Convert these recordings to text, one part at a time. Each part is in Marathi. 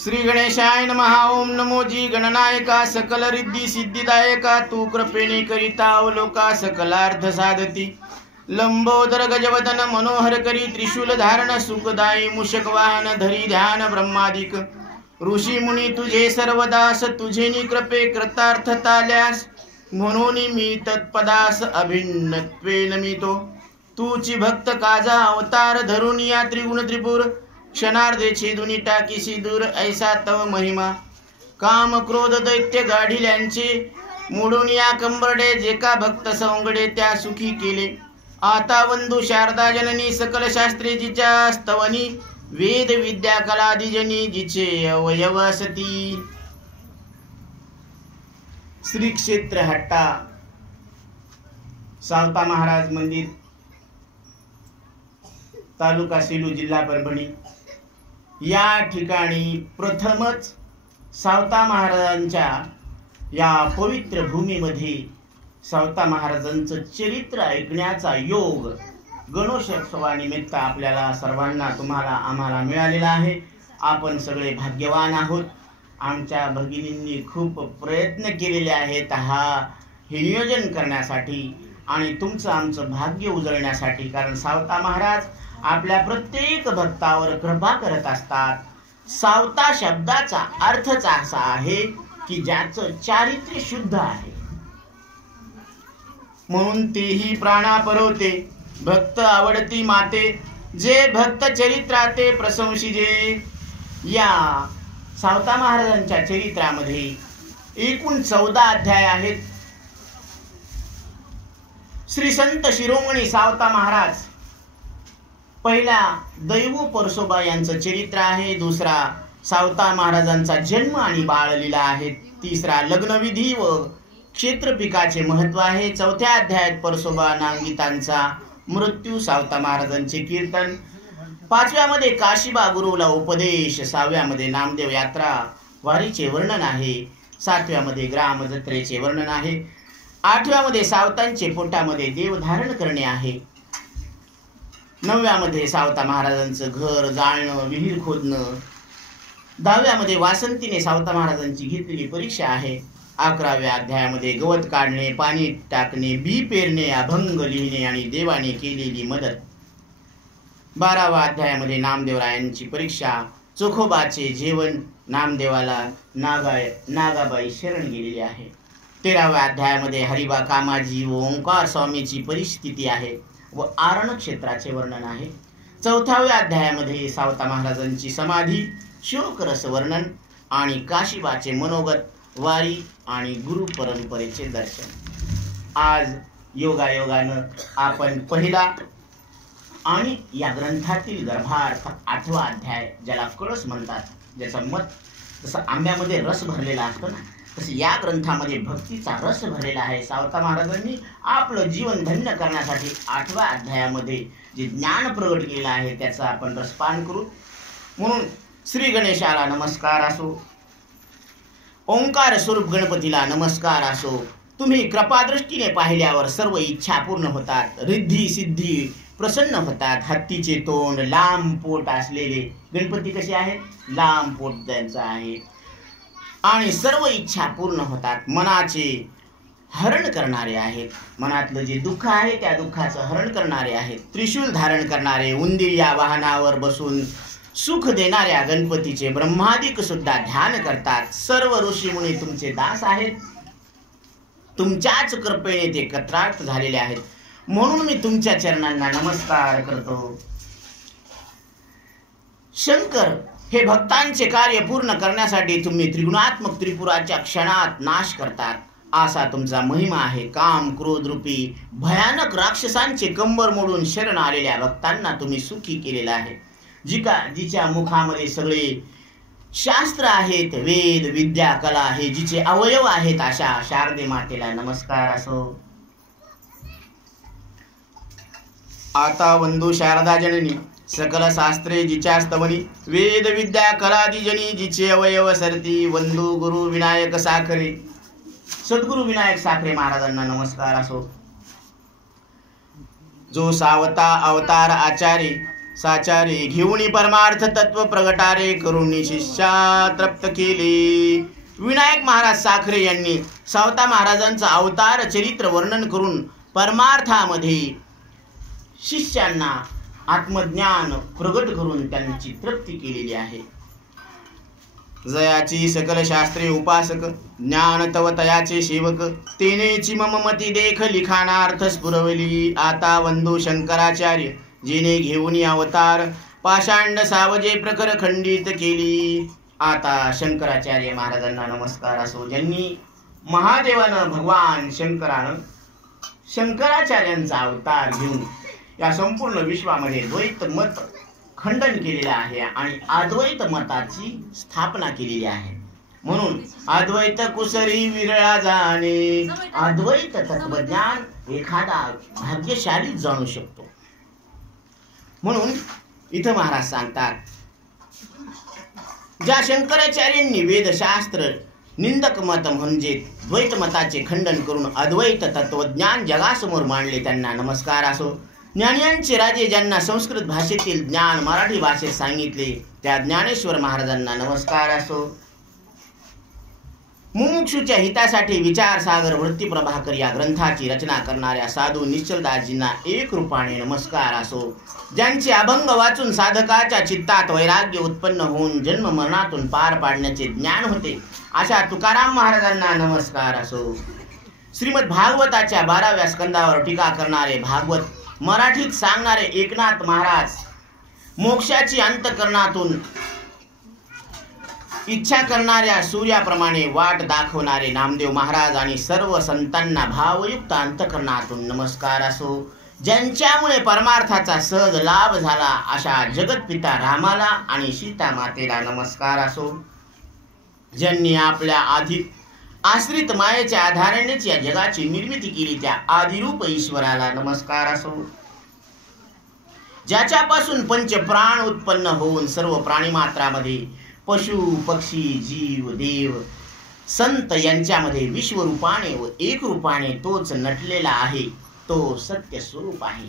श्री गणेशाय नमः। ओम नमो जी गणनायका सकल रिद्धी सिद्धिदायका तू कृपेने करिता अवलोका सकलार्थ साधती। लंबोदर गजवदन मनोहर करी त्रिशूल धारण सुखदायी मूषक वाहन धरी ध्यान ब्रह्मादिक ऋषी मुनी तुझे सर्वदास तुझे कृपे कृतार्थताल्यास म्हणून मी तत्पदास अभिन्नत्वे नमितो। तूची भक्त काजा अवतार धरून या त्रिगुण त्रिपुर क्षणार्धे छेदुनी टाकीसी दूर ऐसा तव महिमा। काम क्रोध दैत्य गाढिल्यांचे मोडून या कंबरडे जे का भक्त सवंगडे त्या सुखी केले। आता वंदू शारदा जननी सकल शास्त्रे जिच्या स्तवनी वेद विद्या कलादिजनी जिचे अवयव असती। श्री क्षेत्र हट्टा सावता महाराज मंदिर तालुका सेलू जिल्हा परभणी या ठिकाणी प्रथमच सावता महाराजांच्या या पवित्र भूमीमध्ये सावता महाराजांचं चरित्र ऐकण्याचा योग गणेशोत्सवानिमित्त आपल्याला सर्वांना तुम्हाला आम्हाला मिळालेला आहे। आपण सगळे भाग्यवान आहोत। आमच्या भगिनींनी खूप प्रयत्न केलेले आहेत हे नियोजन करण्यासाठी आणि तुमचं आमचं भाग्य उजळण्यासाठी। कारण सावता महाराज आपल्या प्रत्येक भक्तावर कृपा करत असतात। सावता शब्दाचा अर्थच असा आहे की ज्याचं चारित्र्य शुद्ध आहे, म्हणून तेही प्राणा परवते भक्त आवडती माते जे भक्त चरित्राते प्रशंसिजे। या सावता महाराजांच्या चरित्रामध्ये एकूण 14 अध्याय आहेत। श्री संत शिरोमणी सावता महाराज पहिला दैव परसोबा यांचं चरित्र आहे। दुसरा सावता महाराजांचा जन्म आणि बाळलीला आहे। तिसरा लग्नविधी व क्षेत्रपिकाचे महत्व आहे। चौथ्या अध्यायात परसोबा नांगितांचा मृत्यू सावता महाराजांचे कीर्तन। 5व्यामध्ये काशीबा गुरुला उपदेश। 6व्यामध्ये नामदेव यात्रा वारीचे वर्णन आहे। 7व्यामध्ये ग्राम जत्रेचे वर्णन आहे। 8व्यामध्ये सावतांचे पोटामध्ये देव धारण करणे आहे। 9व्यामध्ये सावता महाराजांचं घर जाळणं विहीर खोदणं। 10व्यामध्ये वासंतीने सावता महाराजांची घेतलेली परीक्षा आहे। 11व्या अध्यायामध्ये गवत काढणे पाणी टाकणे बी पेरणे अभंग लिहिणे आणि देवाने केलेली मदत। 12व्या अध्यायामध्ये नामदेवरायांची परीक्षा चोखोबाचे जेवण नामदेवाला नागाबाई शरण गेलेली आहे। 13व्या अध्यायामध्ये हरिबा कामाजी व ओंकार स्वामीची परिस्थिती आहे व आरण क्षेत्राचे वर्णन आहे। 4व्या अध्यायामध्ये सावता महाराजांची समाधी शोकरस वर्णन आणि काशीबाचे मनोगत वारी आणि गुरु परंपरेचे दर्शन। आज योगायोगानं आपण पहिला आणि या ग्रंथातील गर्भार्थ 8वा अध्याय ज्याला कळस म्हणतात, ज्याचं मत जसं आंब्यामध्ये रस भरलेला असतो ना, तसे या ग्रंथामध्ये भक्तीचा रस भरलेला आहे। सावता महाराजांनी आपलं जीवन धन्य करण्यासाठी 8व्या अध्यायामध्ये जे ज्ञान प्रगट केलं आहे त्याचा आपण रसपान करू। म्हणून श्री गणेशाला नमस्कार असो, ओंकार स्वरूप गणपतीला नमस्कार असो। तुम्ही कृपादृष्टीने पाहिल्यावर सर्व इच्छा पूर्ण होतात, रिद्धी सिद्धी प्रसन्न होतात। हत्तीचे तोंड लांब पोट असलेले गणपती कसे आहेत, लांब पोट त्यांचं आहे आणि सर्व इच्छा पूर्ण होतात। मनाचे हरण करणारे आहेत, मनातलं जे दुःख आहे त्या दुःखाचं हरण करणारे आहेत। त्रिशूल धारण करणारे उंदीर या वाहनावर बसून सुख देणाऱ्या गणपतीचे ब्रह्मादिक सुद्धा ध्यान करतात। सर्व ऋषी मुनी तुमचे दास आहेत, तुमच्याच कृपेने ते कृतार्थ झालेले आहेत, म्हणून मी तुमच्या चरणांना नमस्कार करतो। शंकर हे भक्तांचे कार्य पूर्ण करण्यासाठी तुम्ही त्रिगुणात्मक त्रिपुराच्या क्षणात नाश करतात असा तुमचा महिमा आहे। काम क्रोध रूपी भयानक राक्षसांचे कंबर मोडून शरण आलेल्या भक्तांना तुम्ही सुखी केलेला आहे। जिच्या मुखामध्ये सगळे शास्त्र आहेत, वेद विद्या कला हे जिचे अवयव आहेत, अशा शारदे मातेला नमस्कार असो। आता वंदू शारदा जननी सकल शास्त्रे जिच्या स्तवनी वेद विद्या कलादिजनी जिचे अवयव सरती। वंदू गुरु विनायक साखरे सद्गुरु विनायक साखरे महाराजांना नमस्कार असो। जो सावता अवतार आचार्य साचारे घेऊन परमार्थ तत्व प्रगटारे करून शिष्या तृप्त केले. विनायक महाराज साखरे यांनी सावता महाराजांचं अवतार चरित्र वर्णन करून परमार्थामध्ये शिष्यांना आत्मज्ञान प्रगट करून त्यांची तृप्ती केलेली आहे. जयाची सकल शास्त्रे उपासक ज्ञान तव तयाचे सेवक तेनेची मम मती देख लिखाणार्थ स्फुरवली. आता वंदो शंकराचार्य जिने घेऊन अवतार पाषांड सावजे प्रकर खंडित केली. आता शंकराचार्य महाराजांना नमस्कार असो, ज्यांनी महादेवानं भगवान शंकराचार्यांचा अवतार घेऊन या संपूर्ण विश्वामध्ये द्वैत मत खंडन केलेलं आहे आणि अद्वैत मताची स्थापना केलेली आहे. म्हणून अद्वैत कुसरी विरळा जाणे, अद्वैत तत्वज्ञान एखादा भाग्यशाली जाणू शकतो. म्हणून इथं महाराज सांगतात, ज्या शंकराचार्यांनी वेदशास्त्र निंदक मत म्हणजे द्वैत मताचे खंडन करून अद्वैत तत्वज्ञान जगासमोर मांडले त्यांना नमस्कार असो. ज्ञानियांचे राजे ज्यांना संस्कृत भाषेतील ज्ञान मराठी भाषेत सांगितले त्या ज्ञानेश्वर महाराजांना नमस्कार असो. मुमुक्षूच्या हितासाठी विचारसागर वृत्ती प्रभाकर या ग्रंथाची रचना करणाऱ्या साधू निश्चलदासजींना एक रूपाने नमस्कार असो. ज्यांचे अभंग वाचून साधकाच्या चित्तात वैराग्य उत्पन्न होऊन जन्म मरणातून पार पाडण्याचे ज्ञान होते अशा तुकाराम महाराजांना नमस्कार असो. श्रीमद भागवताच्या 12व्या स्कंदावर टीका करणारे भागवत मराठीत सांगणारे एकनाथ महाराज, मोक्षाची अंतःकरणातून इच्छा करणाऱ्या सूर्याप्रमाणे वाट दाखवणारे नामदेव महाराज आणि सर्व संतांना भावयुक्त अंतःकरणातून नमस्कार असो. ज्यांच्यामुळे परमार्थाचा सहज लाभ झाला अशा जगतपिता रामाला आणि सीता मातेला नमस्कार असो. ज्यांनी आपल्या आश्रित मायेच्या आधारानेच या जगाची निर्मिती केली त्या आदिरूप ईश्वराला नमस्कार असो. ज्याच्यापासून पंचप्राण उत्पन्न होऊन सर्व प्राणीमात्रामध्ये पशु पक्षी जीव देव संत यांच्यामध्ये विश्वरूपाने व एक रूपाने तोच नटलेला आहे, तो सत्य स्वरूप आहे.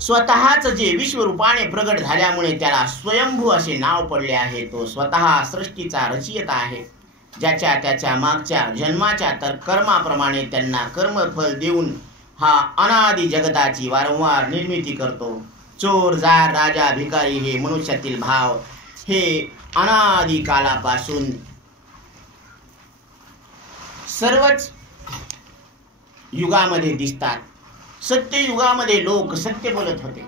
स्वतःच जे विश्वरूपाने प्रगट झाल्यामुळे त्याला स्वयंभू असे नाव पडले आहे. तो स्वतः सृष्टीचा रचयिता आहे. ज्याच्या त्याच्या मागच्या जन्माच्या तर कर्माप्रमाणे त्यांना कर्मफल देऊन हा अनादि जगताची वारंवार निर्मिती करतो. चोर जार राजा भिकारी हे मनुष्यातील भाव हे अनादि कालापासून सर्वच युगामध्ये दिसतात. सत्ययुगामध्ये लोक सत्य बोलत होते,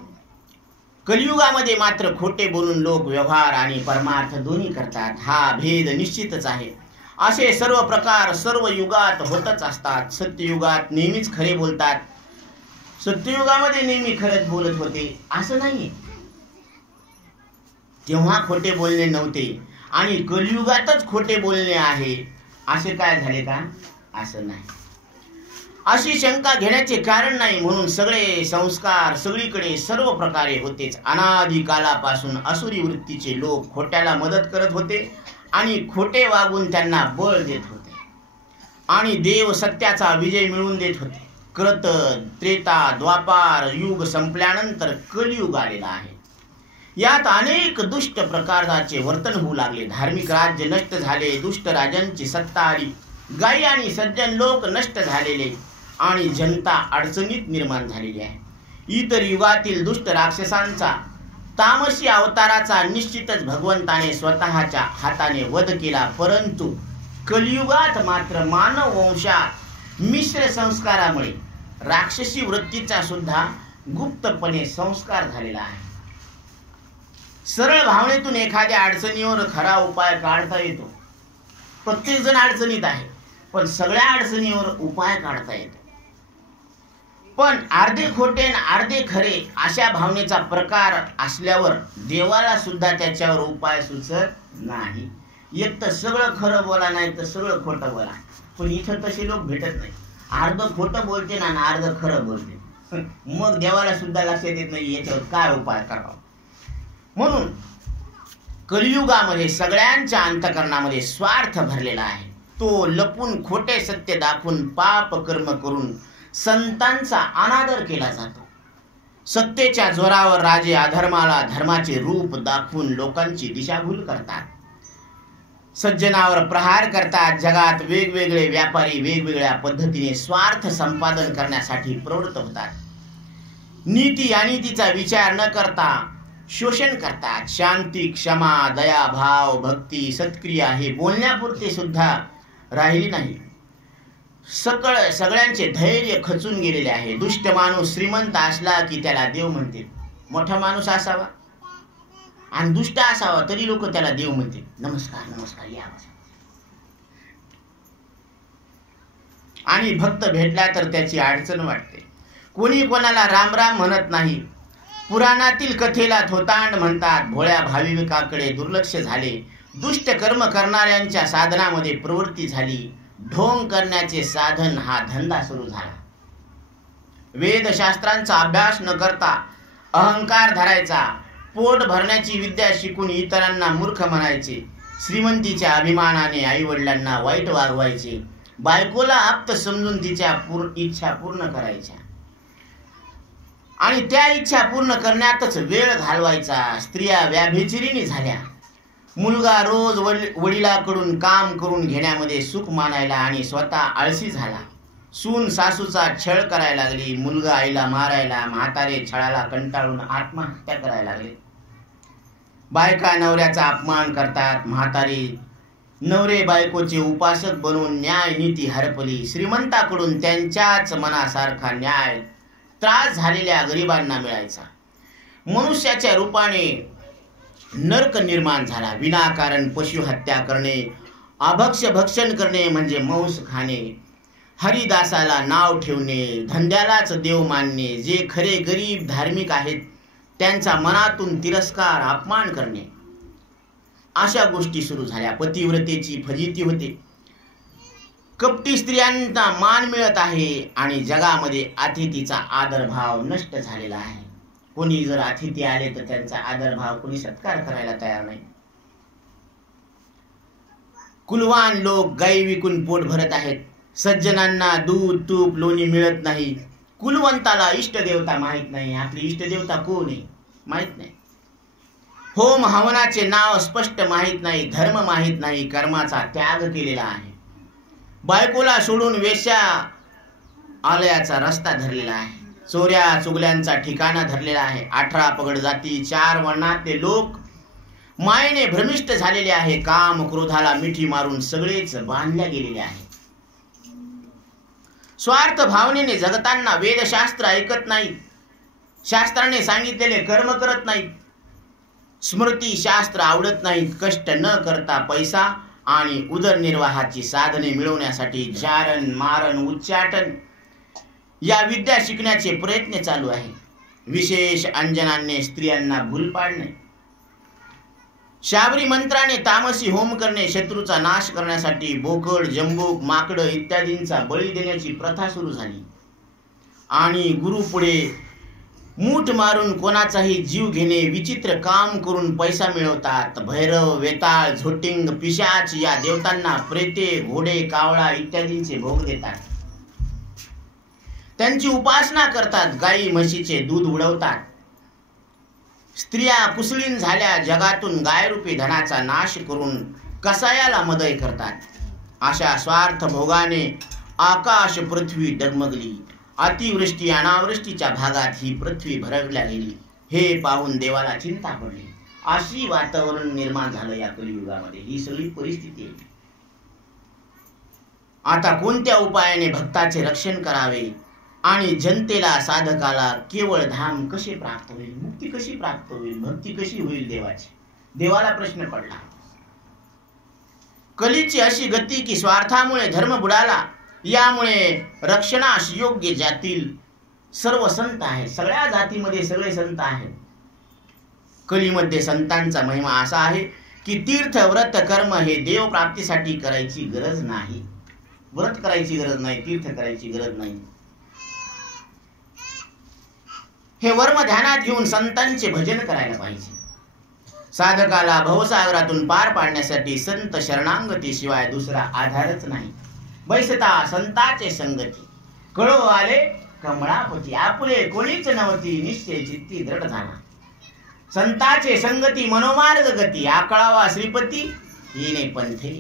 कलियुगामध्ये मात्र खोटे बोलून लोक व्यवहार आणि परमार्थ दोन्ही करतात. हा भेद निश्चितच आहे. असे सर्व प्रकार सर्व युगात होतच असतात. सत्ययुगात नेहमीच खरे बोलतात, सत्ययुगामध्ये नेहमी खरंच बोलत होते असं नाही. तेव्हा खोटे बोलणे नव्हते आणि कलियुगातच खोटे बोलणे आहे असे काय झाले का? असं नाही. अशी शंका घेण्याचे कारण नाही. म्हणून सगळे संस्कार सगळीकडे सर्व प्रकारे होतेच. अनादि कालापासून असुरी वृत्तीचे लोक खोट्याला मदत करत होते आणि खोटे वागून त्यांना बळ देत होते आणि देव सत्याचा विजय मिळवून देत होते. कृत त्रेता द्वापार युग संपल्यानंतर कलियुग आलेला आहे. यात अनेक दुष्ट प्रकारचे वर्तन होऊ लागले. धार्मिक राज्य नष्ट झाले, दुष्ट राजांची सत्ता आली, गायी आणि सज्जन लोक नष्ट झालेले आणि जनता अडचणीत निर्माण झालेली आहे. इतर युगातील दुष्ट राक्षसांचा तामसी अवताराचा निश्चितच भगवंताने स्वतःच्या हाताने वध केला. परंतु कलियुगात मात्र मानव वंशात मिश्र संस्कारामुळे राक्षसी वृत्तीचा सुद्धा गुप्तपणे संस्कार झालेला आहे. सरळ भावनेतून एखाद्या अडचणीवर खरा उपाय काढता येतो. प्रत्येक जण अडचणीत आहे, पण सगळ्या अडचणीवर उपाय काढता येतो. पण अर्धे खोटे आणि अर्धे खरे अशा भावनेचा प्रकार असल्यावर देवाला सुद्धा त्याच्यावर उपाय सुचत नाही. एक तर सगळं खरं बोला, नाही तर सगळं खोटं बोला. पण इथं तसे लोक भेटत नाही. अर्ध खोटं बोलते ना अर्ध खरं बोलते. मग देवाला सुद्धा लक्षात येत नाही याच्यावर काय उपाय करावा. म्हणून कलियुगामध्ये सगळ्यांच्या अंतःकरणामध्ये स्वार्थ भरलेला आहे. तो लपून खोटे सत्य दाखवून पाप कर्म करून संतांचा अनादर केला जातो. सत्तेच्या जोरावर राजे अधर्माला धर्माचे रूप दाखवून लोकांची दिशाभूल करतात, सज्जनावर प्रहार करतात. जगात वेगवेगळे व्यापारी वेगवेगळ्या पद्धतीने स्वार्थ संपादन करण्यासाठी प्रवृत्त होतात. नीती अनितीचा विचार न करता शोषण करतात. शांती, क्षमा, दया, भाव, भक्ती, सत्क्रिया हे बोलण्यापुरते सुद्धा राहिली नाही. सगळ्यांचे धैर्य खचून गेलेले आहे. दुष्ट माणूस श्रीमंत असला की त्याला देव म्हणते. मोठा माणूस असावा आणि दुष्ट असावा तरी लोक त्याला देव म्हणते. नमस्कार नमस्कार या. आणि भक्त भेटला तर त्याची अडचण वाटते. कोणी कोणाला राम राम म्हणत नाही. पुराणातील कथेला थोतांड म्हणतात. भोळ्या भाविकाकडे दुर्लक्ष झाले. दुष्ट कर्म करणाऱ्यांच्या साधनामध्ये प्रवृत्ती झाली. ढोंग करण्याचे साधन हा धंदा सुरू झाला. वेदशास्त्रांचा अभ्यास न करता अहंकार धरायचा. पोट भरण्याची विद्या शिकून इतरांना मूर्ख म्हणायचे. श्रीमंतीच्या अभिमानाने आई वडिलांना वाईट वागवायचे. बायकोला आप्त समजून तिच्या इच्छा पूर्ण करायच्या आणि त्या इच्छा पूर्ण करण्यातच वेळ घालवायचा. स्त्रिया व्याभिचारिणी झाल्या. मुलगा रोज वडिलाकडून काम करून घेण्यामध्ये सुख मानायला आणि स्वतः आळशी झाला. सून सासूचा छळ करायला लागली. मुलगा आईला मारायला, म्हातारे छळाला कंटाळून आत्महत्या करायला लागले. बायका नवऱ्याचा अपमान करतात. म्हातारे नवरे बायकोचे उपासक बनवून न्याय नीती हरपली. श्रीमंताकडून त्यांच्याच मनासारखा न्याय त्रास झालेल्या गरिबांना मिळायचा. मनुष्याच्या रूपाने नरक निर्माण झाला. विनाकारण पशु हत्या करणे, अभक्ष भक्षण करणे म्हणजे मांस खाणे, हरिदासाला नाव ठेवणे, धंद्यालाच देव मानणे, जे खरे गरीब धार्मिक आहेत त्यांचा मनातून तिरस्कार, अपमान करणे, अशा गोष्टी सुरू झाल्या. पतिव्रतेची फजिती होते. कपटी स्त्रियांना मान मिळत आहे आणि जगामध्ये अतिथीचा आदरभाव नष्ट झालेला आहे. कोणी जर अतिथी आले तर त्यांचा आदरभाव कोणी सत्कार करायला तयार नाही. कुलवान लोक गाई विकून पोट भरत आहेत. सज्जनांना दूध तूप लोणी मिळत नाही. कुलवंताला इष्टदेवता माहित नाही. आपली इष्टदेवता कोण आहे माहित नाही. होम हवनाचे नाव स्पष्ट माहित नाही. धर्म माहित नाही. कर्माचा त्याग केलेला आहे. बायकोला सोडून वेश्या आलयाचा रस्ता धरलेला आहे. चोऱ्या चुगल्यांचा ठिकाणा धरलेला आहे. 18 पगड जाती, 4 वर्णातले लोक मायेने भ्रमिष्ट झालेले आहे. काम क्रोधाला मिठी मारून सगळेच बांधल्या गेलेले आहे. स्वार्थ भावनेने जगताना वेदशास्त्र ऐकत नाही. शास्त्राने सांगितलेले कर्म करत नाहीत. स्मृती शास्त्र आवडत नाहीत. कष्ट न करता पैसा आणि उदरनिर्वाहाची साधने मिळवण्यासाठी जारण मारण उच्चाटन या विद्या शिकण्याचे प्रयत्न चालू आहे. विशेष अंजनाने स्त्रियांना भूल पाडणे, शाबरी मंत्राने तामसी होम करणे, शत्रूचा नाश करण्यासाठी बोकड, जंबूक, माकड इत्यादींचा बळी देण्याची प्रथा सुरू झाली. आणि गुरु पुढे मूठ मारून कोणाचाही जीव घेणे, विचित्र काम करून पैसा मिळवतात. भैरव, वेताळ, झोटिंग, पिशाच या देवतांना प्रेते, घोडे, कावळा इत्यादींचे भोग देतात. त्यांची उपासना करतात. गाई म्हशीचे दूध उडवतात. स्त्रिया कुसळीन झाल्या जगातून गायरूपी धनाचा नाश करून कसायाला मदय करतात. अशा स्वार्थ भोगाने आकाश पृथ्वी डगमगली. अतिवृष्टी अनावृष्टीच्या भागात ही पृथ्वी भरडल्या गेली. हे पाहून देवाला चिंता पडली. अशी वातावरण निर्माण झालं या कलियुगामध्ये. ही सगळी परिस्थिती आहे. आता कोणत्या उपायाने भक्ताचे रक्षण करावे आणि जनतेला साधकाला केवळ धाम कसे प्राप्त होईल, मुक्ती कशी प्राप्त होईल, भक्ती कशी होईल देवाची, देवाला प्रश्न पडला. कलीची अशी गती की स्वार्थामुळे धर्म बुडाला. यामुळे रक्षणास योग्य जातील सर्व संत आहेत. सगळ्या जातीमध्ये सगळे संत आहेत. कलीमध्ये संतांचा महिमा असा आहे की तीर्थ व्रत कर्म हे देव प्राप्तीसाठी करायची गरज नाही. व्रत करायची गरज नाही, तीर्थ करायची गरज नाही. हे वर्म ध्यानात घेऊन संतांचे भजन करायला पाहिजे. साधकाला भवसागरातून पार पाडण्यासाठी संत शरणांगती शिवाय दुसरा आधारच नाही. बैसता संताचे संगती, कळो आले कमळापती आपुले कोणीच नव्हती, निश्चय चित्ती दृढ झाला. संताचे संगती मनोमार्ग गती, आकळावा श्रीपती येणे पंथे.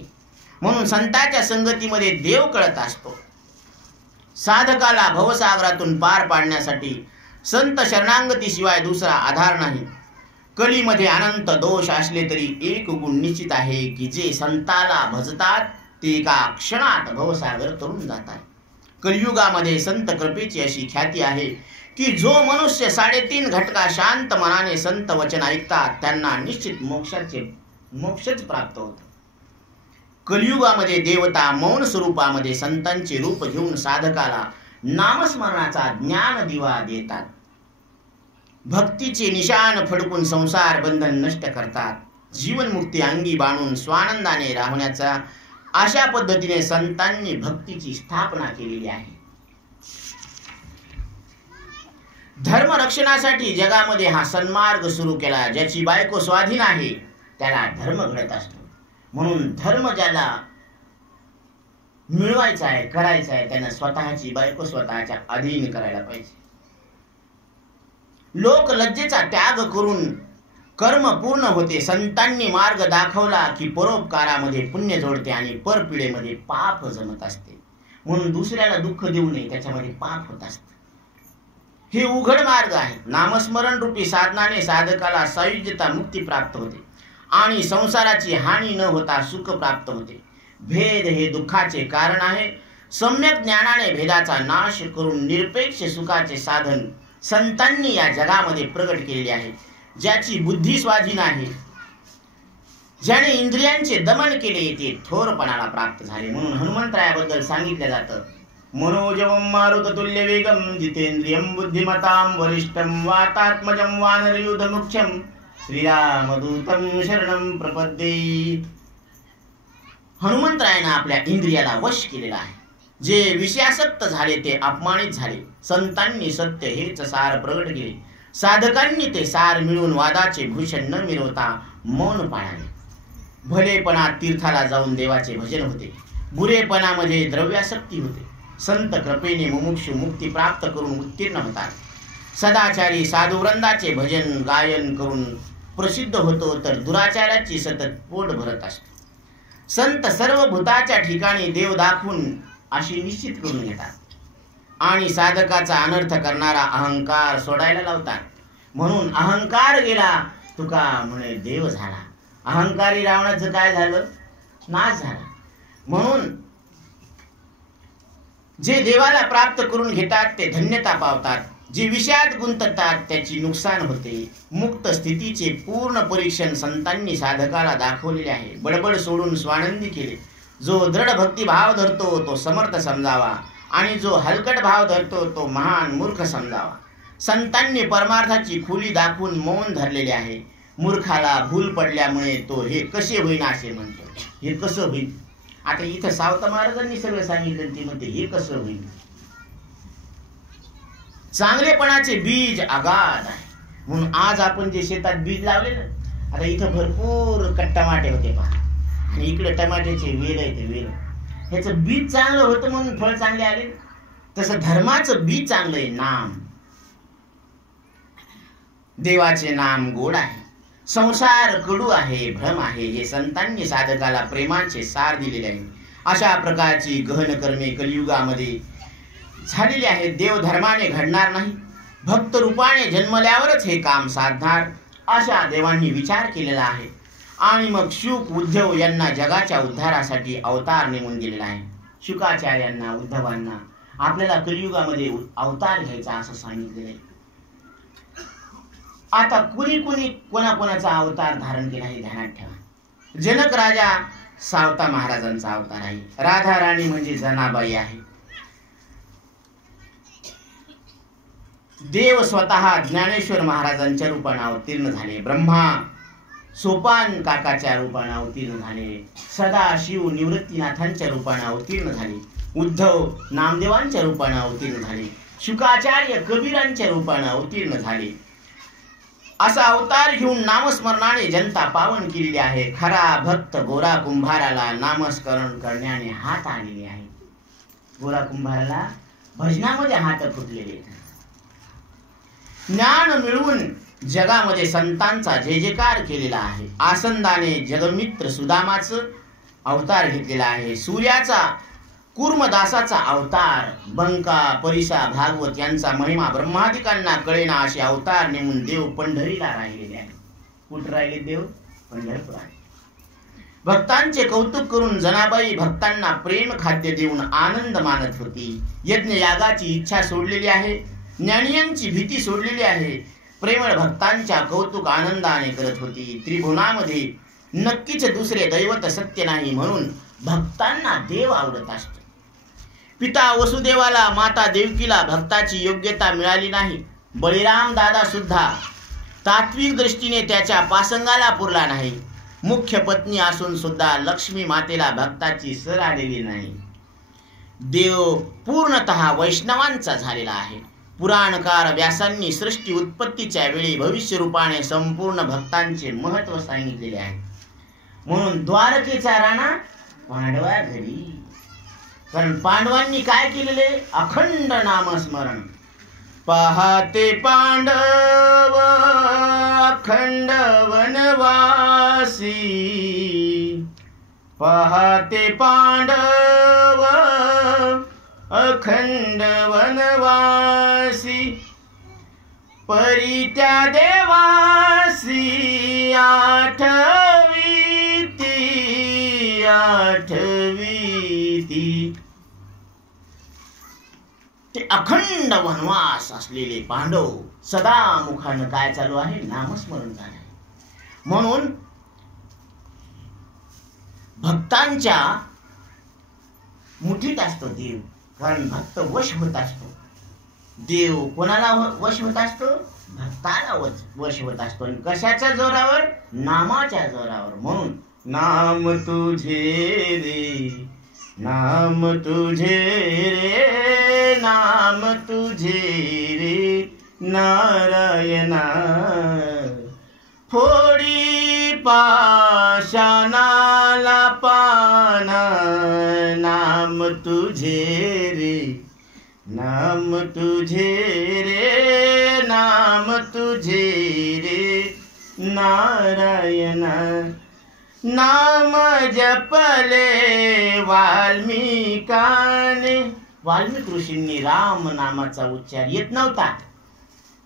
म्हणून संताच्या संगतीमध्ये देव कळत असतो. साधकाला भवसागरातून पार पाडण्यासाठी संत शरणांगती शिवाय दुसरा आधार नाही. कलीमध्ये अनंत दोष असले तरी एक गुण निश्चित आहे की जे संताला भजतात ते एका क्षणात भवसागर तरून जातात. कलियुगामध्ये संत कृपेची अशी ख्याती आहे की जो मनुष्य 3.5 घटका शांत मनाने संत वचन ऐकतात त्यांना निश्चित मोक्षच प्राप्त होतं. कलियुगामध्ये देवता मौन स्वरूपामध्ये संतांचे रूप घेऊन साधकाला नामस्मरणाचा ज्ञान दिवा देतात. भक्तीचे निशाण फडकून संसार बंधन नष्ट करतात. जीवनमुक्ती अंगी बाणून स्वानंदाने राहण्याचा अशा पद्धतीने संतांनी भक्तीची स्थापना केलेली आहे. धर्मरक्षणासाठी जगामध्ये हा सन्मार्ग सुरू केला. ज्याची बायको स्वाधीन आहे त्याला धर्म घडत असतो. म्हणून धर्म ज्याला मिळवायचा आहे, करायचा आहे, त्यानं स्वतःची बायको स्वतःच्या अधीन करायला पाहिजे. लोक लज्जेचा त्याग करून कर्म पूर्ण होते. संतांनी मार्ग दाखवला की परोपकारामध्ये पुण्य जोडते आणि परपिढेमध्ये पाप जमत असते. म्हणून दुसऱ्याला दुःख देऊ नये, त्याच्यामध्ये पाप होत असते. हे उघड मार्ग आहे. नामस्मरण रूपी साधनाने साधकाला सायुज्यता मुक्ती प्राप्त होते आणि संसाराची हानी न होता सुख प्राप्त होते. भेद हे दुःखाचे कारण आहे. सम्यक ज्ञानाने भेदाचा नाश करून निरपेक्ष सुखाचे साधन संतांनी या जगामध्ये प्रगट केलेले आहे. ज्याची बुद्धी स्वाधीन आहे, ज्याने इंद्रियांचे दमन केले ते थोरपणाला प्राप्त झाले. म्हणून हनुमंतरायाबद्दल सांगितलं जातं, मनोजवं मारुततुल्य वेगं जितेंद्रियं बुद्धिमतां वरिष्ठं वातात्मजं वानरयूथ मुख्यं श्रीरामदूतं शरणं प्रपद्ये. हनुमंतरायानं आपल्या इंद्रियाला वश केलेला आहे. जे विषयासक्त झाले ते अपमानित झाले. संतांनी सत्य हेच सार प्रगट केले. साधकांनी ते सार मिळून वादाचे भूषण न मिरवता मौन पाळावे. भलेपणात तीर्थाला जाऊन देवाचे भजन होते. बुरेपणामध्ये द्रव्यासक्ती होते. संत कृपेने मुमुक्षु मुक्ती प्राप्त करून उत्तीर्ण होतात. सदाचारी साधुवृंदाचे भजन गायन करून प्रसिद्ध होतो तर दुराचाराची सतत पोट भरत असतो. संत सर्व भूताच्या ठिकाणी देव दाखवून अशी निश्चित करून घेतात आणि साधकाचा अनर्थ करणारा अहंकार सोडायला लावतात. म्हणून अहंकार गेला तुका म्हणे देव झाला. अहंकारी रावणाचं काय झालं? नाश झाला. म्हणून जे देवाला प्राप्त करून घेतात ते धन्यता पावतात. जे विषयात गुंततात त्याची नुकसान होते. मुक्त स्थितीचे पूर्ण परीक्षण संतांनी साधकाला दाखवलेले आहे. बडबड सोडून स्वानंदी केले. जो दृढ भक्ती भाव धरतो तो समर्थ समजावा आणि जो हलकट भाव धरतो तो महान मूर्ख समजावा. संतांनी परमार्थाची खुली दाखवून मौन धरलेले आहे. मूर्खाला भूल पडल्यामुळे तो हे कसे होईन असे म्हणतो. हे कसं होईल? आता इथं सावता महाराजांनी सगळं सांगितलं ते म्हणते हे कसं होईल. चांगलेपणाचे बीज अगाध आहे. म्हणून आज आपण जे शेतात बीज लावले ना, आता इथं भरपूर टमाटे होते पहा आणि इकडे टमाट्याचे वेल आहे. ते वेल ह्याचं बीज चांगलं होतं म्हणून फळ चांगले आले. तसं धर्माचं बीज चांगलं आहे. नाम, देवाचे नाम गोड आहे. संसार कडू आहे, भ्रम आहे. हे संतांनी साधकाला प्रेमाचे सार दिलेले आहे. अशा प्रकारची गहन कर्मे कलियुगामध्ये झालेली आहेत. देव धर्माने घडणार नाही, भक्त रूपाने जन्मल्यावरच हे काम साधणार अशा देवांनी विचार केलेला आहे. आणि मग शुक उद्धव यांना जगाच्या उद्धारासाठी अवतार नेमून दिलेला आहे. शुकाचार्यांना उद्धवांना आपल्याला कलियुगामध्ये अवतार घ्यायचा असं सांगितलेलं आहे. आता कुणी कुणी कोणाकोणाचा अवतार धारण केला हे ध्यानात ठेवा. जनक राजा सावता महाराजांचा अवतार आहे. राधा राणी म्हणजे जनाबाई आहे. देव स्वतः ज्ञानेश्वर महाराजांच्या रूपाने अवतीर्ण झाले. ब्रह्मा सोपान काकाच्या रूपाने अवतीर्ण झाले. सदाशिव निवृत्तीनाथांच्या रूपाने अवतीर्ण झाले. उद्धव नामदेवांच्या रूपाने अवतीर्ण झाले. शुकाचार्य कबीरांच्या रूपाने अवतीर्ण झाले. असा अवतार घेऊन नामस्मरणाने जनता पावन केलेली आहे. खरा भक्त गोरा कुंभाराला नामस्मरण करण्याने हात आलेले आहे. गोरा कुंभाराला भजनामध्ये हात फुटलेले आहेत. ज्ञान मिळवून जगामध्ये संतांचा जय जयकार केलेला आहे. आसंदाने जगमित्र सुदामाचं अवतार घेतलेला आहे. सूर्याचा कूर्मदासाचा अवतार, बंका परिसा भागवत यांचा महिमा ब्रह्मादिकांना कळेना असे अवतार नेमून देव पंढरीला राहिलेले आहे. कुठं राहिले देव? पंढरपुरात. भक्तांचे कौतुक करून जनाबाई भक्तांना प्रेम खाद्य देऊन आनंद मानत होती. यज्ञ यागाची इच्छा सोडलेली आहे. ज्ञानियांची भीती सोडलेली आहे. प्रेमळ भक्तांच्या कौतुक आनंदाने करत होती. त्रिभुवनामध्ये नक्कीच दुसरे दैवत सत्य नाही, म्हणून भक्तांना देव आवडत असतो. पिता वसुदेवाला माता देवकीला भक्ताची योग्यता मिळाली नाही. बळीराम दादा सुद्धा तात्विक दृष्टीने त्याच्या पासंगाला पुरला नाही. मुख्य पत्नी असून सुद्धा लक्ष्मी मातेला भक्ताची सर आलेली नाही. देव पूर्णतः वैष्णवांचा झालेला आहे. पुराणकार व्यासांनी सृष्टी उत्पत्तीच्या वेळी भविष्य रूपाने संपूर्ण भक्तांचे महत्व सांगितलेले आहे. म्हणून द्वारकेचा राणा पांडवा घरी, कारण पांडवांनी काय केलेले? अखंड नामस्मरण. पाहते पांडव अखंड वनवासी, पाहते पांडव अखंड वनवासी, परी त्या देवासी आठवीती आठवीती. ते अखंड वनवास असलेले पांडव सदा मुखानं काय चालू आहे? नामस्मरण झालं आहे. म्हणून भक्तांच्या मुठीत असतो देव, कारण भक्त वश होत असतो. देव कोणाला वश होत असतो? भक्ताला वश होत असतो. आणि कशाच्या जोरावर? नामाच्या जोरावर. म्हणून नाम तुझे रे, नाम तुझे रे, नाम तुझे रे नारायणा, फोडी पाषाणाला पाना, नाम तुझे रे, नाम तुझे रे, नाम तुझे रे नारायणा. नाम जपले वाल्मिकाने, वाल्मिक ऋषींनी राम नामाचा उच्चार येत नव्हता.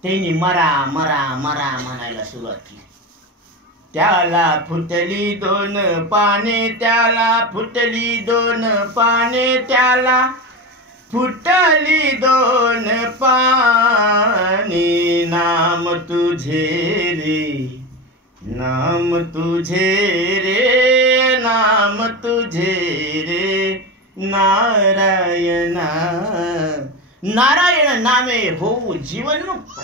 त्यांनी मरा मरा मरा म्हणायला सुरुवात केली. त्याला फुटली दोन पाने, त्याला फुटली दोन पाने, त्याला फुटली दोन पाने. नाम तुझे रे, नाम तुझे रे, नाम तुझे रे नारायणा. नारायण नामे होऊ जीवनमुक्त.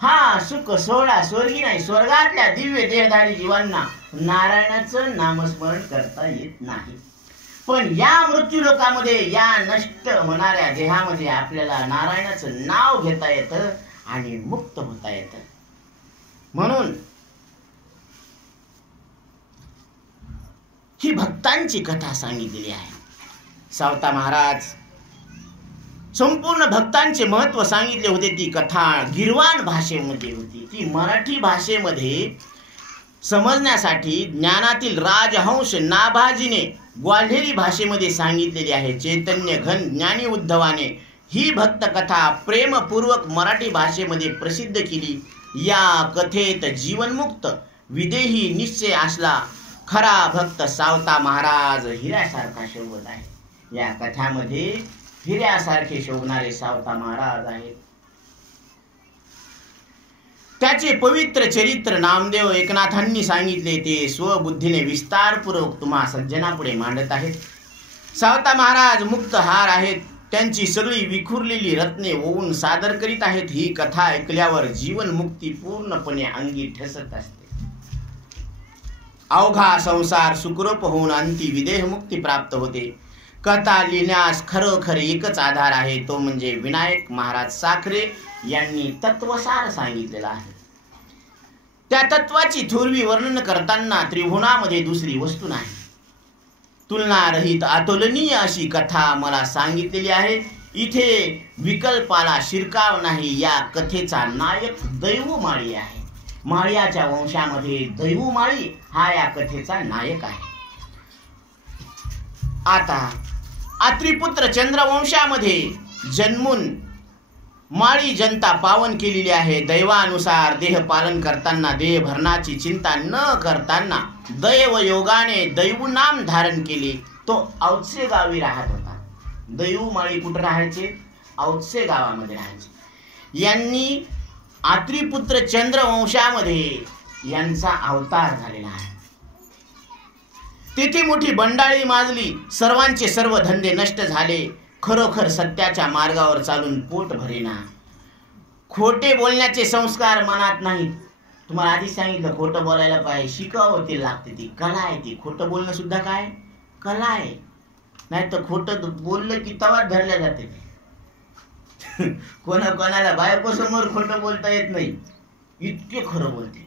हा सुख सोहळा स्वर्गी नाही, स्वर्गातल्या दिव्य देहधारी जीवांना नारायणाचं नामस्मरण करता येत नाही. पण या मृत्यू लोकामध्ये, या नष्ट होणाऱ्या देहामध्ये आपल्याला नारायणाचं नाव घेता येतं आणि मुक्त होता येतं. म्हणून ही भक्तांची कथा सांगितलेली आहे. सावता महाराज संपूर्ण भक्तांचे महत्व सांगितले होते. ती कथा गिरवाण भाषेमध्ये होती. ती मराठी भाषेमध्ये समजण्यासाठी ज्ञानातील राजहंस नाभाजीने ग्वाल्हेरी भाषेमध्ये सांगितलेली आहे. चैतन्य घन ज्ञानी उद्धवाने ही भक्त कथा प्रेमपूर्वक मराठी भाषेमध्ये प्रसिद्ध केली. या कथेत जीवनमुक्त विदेही निश्चय असला खरा भक्त सावता महाराज हिऱ्यासारखा शोभत आहे. या कथामध्ये हिऱ्यासारखे शोभणारे सावता महाराज आहेत. त्याचे पवित्र चरित्र नामदेव एकनाथांनी सांगितले, ते स्वबुद्धीने विस्तारपूर्वक तुम्हा सज्जनापुढे मांडत आहेत. सावता महाराज मुक्त हार आहेत. त्यांची सगळी विखुरलेली रत्ने ओवून सादर करीत आहेत. ही कथा ऐकल्यावर जीवनमुक्ती पूर्णपणे अंगी ठसत असते. अवघा संसार सुखरूप होऊन अंती विदेहमुक्ती प्राप्त होते. कथा लिहिण्यास खरोखर एकच आधार आहे, तो म्हणजे विनायक महाराज साखरे यांनी तत्वसार सांगितलेला आहे. त्या तत्वाची थोरवी वर्णन करताना त्रिभुवनामध्ये दुसरी वस्तू नाही. तुलनारहित अतुलनीय अशी कथा मला सांगितलेली आहे. इथे विकल्पाला शिरकाव नाही. या कथेचा नायक दैवमाळी आहे. माळ्याच्या वंशामध्ये दैवमाळी हा या कथेचा नायक आहे. आता अत्रिपुत्र चंद्रवंशामध्ये जन्मून माळी जनता पावन केलेली आहे. दैवानुसार देह पालन करताना, देह भरणाची चिंता न करताना दैव योगाने दैव नाम धारण केले. तो औत्से गावी राहत होता. दैव माळी कुठं राहायचे? औत्से गावामध्ये राहायचे. यांनी अत्रिपुत्र चंद्रवंशामध्ये यांचा अवतार झालेला आहे. तिथे मोठी बंडाळी माजली. सर्वांचे सर्व धंदे नष्ट झाले. खरोखर सत्याच्या मार्गावर चालून पोट भरेना. खोटे बोलण्याचे संस्कार मनात नाहीत. तुम्हाला आधी सांगितलं खोटं बोलायला पाहिजे, शिकावं ते लागते. ती कला आहे. ती खोटं बोलणं सुद्धा काय कला आहे. नाही तर खोटं बोललं की तवाच धरल्या जाते. कोणाला बायको समोर खोटं बोलता येत नाही, इतके खरं बोलते.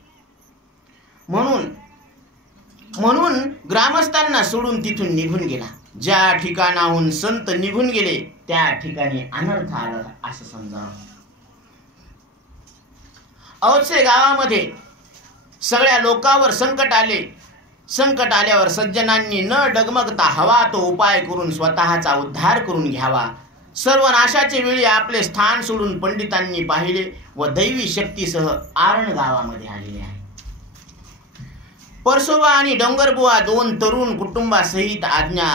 म्हणून ग्रामस्थांना सोडून तिथून निघून गेला. ज्या ठिकाणाहून संत निघून गेले त्या ठिकाणी अनर्थ आला असं समजावं. औत्से गावामध्ये सगळ्या लोकांवर संकट आले. संकट आल्यावर सज्जनांनी न डगमगता हवा तो उपाय करून स्वतःचा उद्धार करून घ्यावा. सर्वनाशाचे वेळी आपले स्थान सोडून पंडितांनी पाहिले व दैवी शक्तीसह आरण गावामध्ये आलेले आहे. परसोबा आणि डोंगरबुवा दोन तरुण कुटुंबासहित आज्ञा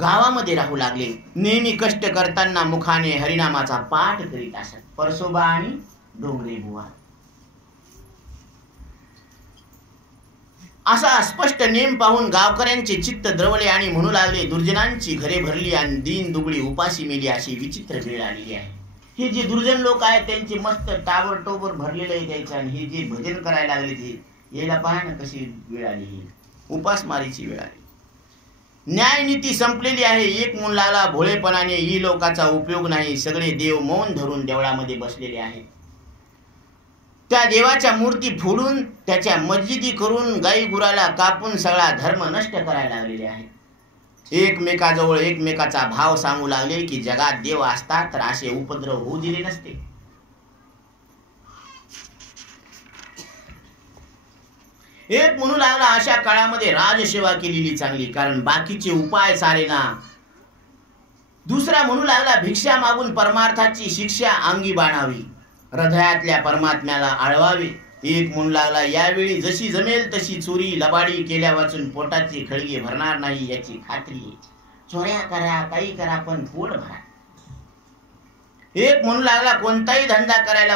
गावामध्ये राहू लागले. नेहमी कष्ट करताना मुखाने हरिनामाचा पाठ करीत असत परसोबा आणि डोंगरे बुवा. असा स्पष्ट नेम पाहून गावकऱ्यांचे चित्त द्रवले आणि म्हणू लागले, दुर्जनांची घरे भरली आणि दीन दुबळी उपाशी मेली. अशी विचित्र वेळ आलेली आहे. हे जे दुर्जन लोक आहेत त्यांचे मस्त टावर टोबर भरलेलं आहे द्यायचं, आणि हे जे भजन करायला लागले ते यायला पहा ना कशी वेळ आली. ही उपासमारीची वेळ आली. न्यायनीती संपलेली आहे. एक मूल लागला भोळेपणाने, ही लोकांचा उपयोग नाही. सगळे देव मौन धरून देवळामध्ये बसलेले आहेत. त्या देवाच्या मूर्ती फोडून त्याच्या मस्जिदी करून गाई गुराला कापून सगळा धर्म नष्ट करायला लागलेले आहे. एकमेकाजवळ एकमेकाचा भाव सांगू लागले की जगात देव असतात तर असे उपद्रव होऊ दिले नसते. एक म्हणू लागला, अशा काळामध्ये राजसेवा केलेली चांगली, कारण बाकीचे उपाय चालेना. दुसरा म्हणू लागला, भिक्षा मागून परमार्थाची शिक्षा अंगी बाणावी, हृदयातल्या परमात्म्याला आळवावे. एक म्हणू लागला, यावेळी जशी जमेल तशी चोरी लबाडी केल्या वाचून पोटाची खळगी भरणार नाही याची खात्री आहे. चोऱ्या करा, काही करा, पण पोट भरा. एक म्हणू लागला, कोणताही धंदा करायला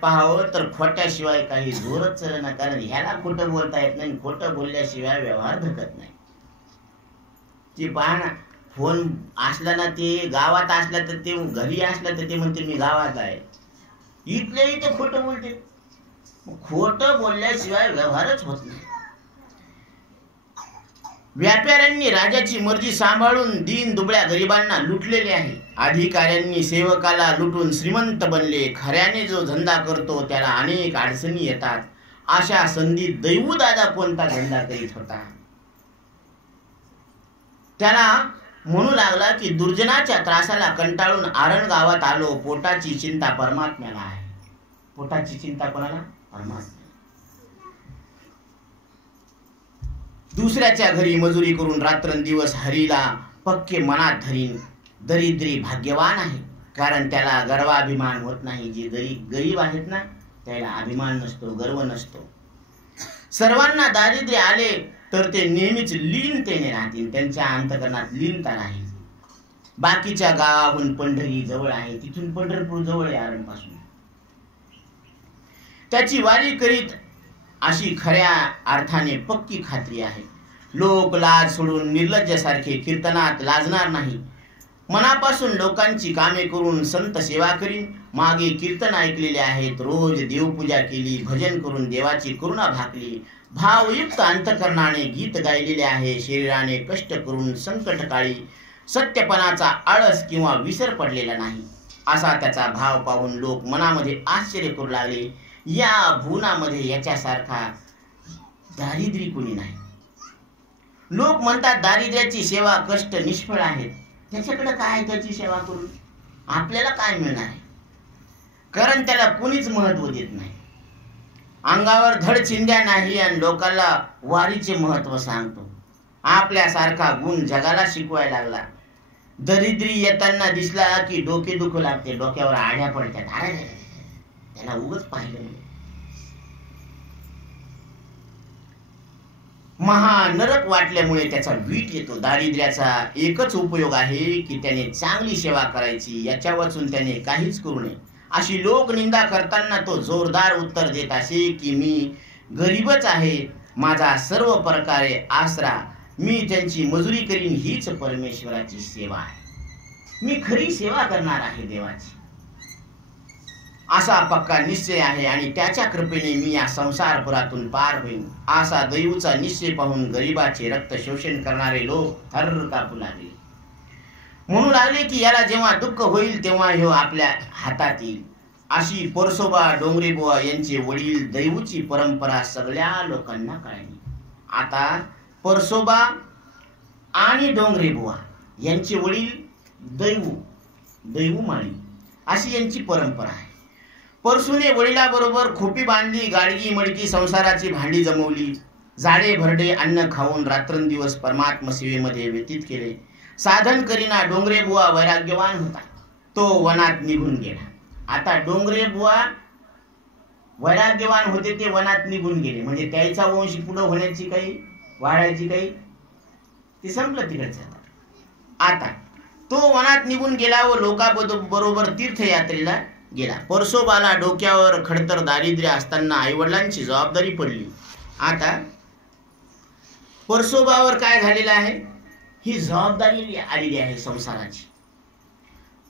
पाहावं तर खोट्याशिवाय काही जोरच चालना, कारण ह्याला खोटं बोलता येत नाही. खोटं बोलल्याशिवाय व्यवहार धकत नाही. ते पहा ना, फोन असला ना, ते गावात असला तर ते घरी असला तर ते म्हणते मी गावात आहे. इथले इथे खोटं बोलते. खोटं बोलल्याशिवाय व्यवहारच होत नाही. व्यापाऱ्यांनी राजाची मर्जी सांभाळून दीन दुबळ्या गरिबांना लुटलेले आहे. अधिकाऱ्यांनी सेवकाला लुटून श्रीमंत बनले. खऱ्याने जो धंदा करतो त्याला अनेक अडचणी येतात. अशा संधीत दैवदादा कोणता धंदा करीत होता. त्याला म्हणू लागला की दुर्जनाच्या त्रासाला कंटाळून आरण गावात आलो. पोटाची चिंता परमात्म्याला आहे. पोटाची चिंता कोणाला? परमात्मा. दुसऱ्याच्या घरी मजुरी करून रात्रंदिवस हरीला पक्के मनात धरीन. दरिद्री भाग्यवान आहे, कारण त्याला गर्वाभिमान होत नाही. जे गरीब आहेत ना त्याला अभिमान नसतो, गर्व नसतो. सर्वांना दारिद्र्य आले तर ते नेहमीच लीनतेने राहतील. त्यांच्या अंतकरणात लीनता राहील. बाकीच्या गावाहून पंढरी जवळ आहे. तिथून पंढरपूर जवळ आहे आरणपासून. त्याची वारी करीत अशी खऱ्या अर्थाने पक्की खात्री आहे. लोक लाज सोडून निर्लज्जासारखे कीर्तनात लाजणार नाही. मनापासून लोकांची कामे करून संत सेवा करीन. मागे कीर्तन ऐकलेले आहेत. रोज देवपूजा केली, भजन करून देवाची करुणा भाकली. भावयुक्त अंतकरणाने गीत गायलेले आहे. शरीराने कष्ट करून संकटकाळी सत्यपणाचा आळस किंवा विसर पडलेला नाही. असा त्याचा भाव पाहून लोक मनामध्ये आश्चर्य करू लागले. या भुवनामध्ये याच्यासारखा दारिद्र्य कोणी नाही. लोक म्हणतात दारिद्र्याची सेवा कष्ट निष्फळ आहेत. त्याच्याकडे काय, त्याची सेवा करून आपल्याला काय मिळणार आहे? कारण त्याला कोणीच महत्व देत नाही. अंगावर धड चिंध्या नाही आणि लोकांना वारीचे महत्व सांगतो. आपल्यासारखा गुण जगाला शिकवायला लागला. दरिद्री येताना दिसला की डोके दुखू लागते, डोक्यावर आड्या पडतात. अरे त्याला उगाच पाहिलं. महानरक वाटल्यामुळे त्याचा वीट येतो. दारिद्र्याचा एकच उपयोग आहे की त्याने चांगली सेवा करायची, याच्या वाचून त्याने काहीच करू नये. अशी लोकनिंदा करताना तो जोरदार उत्तर देत असे की मी गरीबच आहे, माझा सर्व प्रकारे आसरा, मी त्यांची मजुरी करीन, हीच परमेश्वराची सेवा आहे. मी खरी सेवा करणार आहे देवाची, असा पक्का निश्चय आहे आणि त्याच्या कृपेने मी या संसारपुरातून पार होईन. असा दैवचा निश्चय पाहून गरिबाचे रक्त शोषण करणारे लोक थर्र कापू लागले. म्हणू लागले की याला जेव्हा दुःख होईल तेव्हा ह्यो आपल्या हातात येईल. अशी परसोबा डोंगरेबुवा यांचे वडील दैवची परंपरा सगळ्या लोकांना कळली. आता परसोबा आणि डोंगरेबुवा यांचे वडील दैवमाळी अशी यांची परंपरा आहे. परसूने वडिलाबरोबर खोपी बांधली, गाडगी मडकी संसाराची भांडी जमवली, जाडे भरडे अन्न खाऊन रात्रंदिवस परमात्म सेवेमध्ये व्यतीत केले. साधन करीना डोंगरेबुवा वैराग्यवान होता, तो वनात निघून गेला. आता डोंगरेबुवा वैराग्यवान होते, ते वनात निघून गेले. म्हणजे त्याचा वंश पुढे होण्याची काही, वाढायची काही, ते संपलं तिकडचं. आता तो वनात निघून गेला व लोकांबरोबर तीर्थयात्रेला गेला. परसोबाला डोक्यावर खडतर दारिद्र्य असताना आईवडिलांची जबाबदारी पडली. आता परसोबावर काय झालेलं आहे, ही जबाबदारी आलेली आहे संसाराची.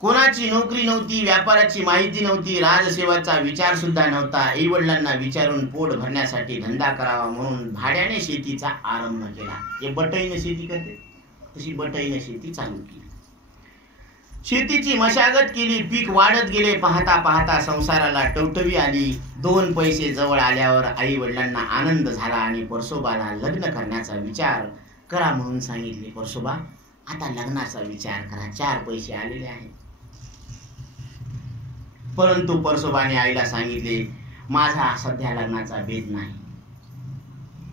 कोणाची नोकरी नव्हती, व्यापाराची माहिती नव्हती, राजसेवाचा विचार सुद्धा नव्हता. आईवडिलांना विचारून पोट भरण्यासाठी धंदा करावा म्हणून भाड्याने शेतीचा आरंभ केला. हे बटईने शेती करते तशी बटईने शेती चालू केली. शेतीची मशागत केली, पीक वाढत गेले. पाहता पाहता संसाराला टवटवी आली. 2 पैसे जवळ आल्यावर आई वडिलांना आनंद झाला आणि परसोबाला लग्न करण्याचा विचार करा म्हणून सांगितले. परसोबा आता लग्नाचा विचार करा, 4 पैसे आलेले आहेत. परंतु परसोबाने आईला सांगितले, माझा सध्या लग्नाचा भेद नाही,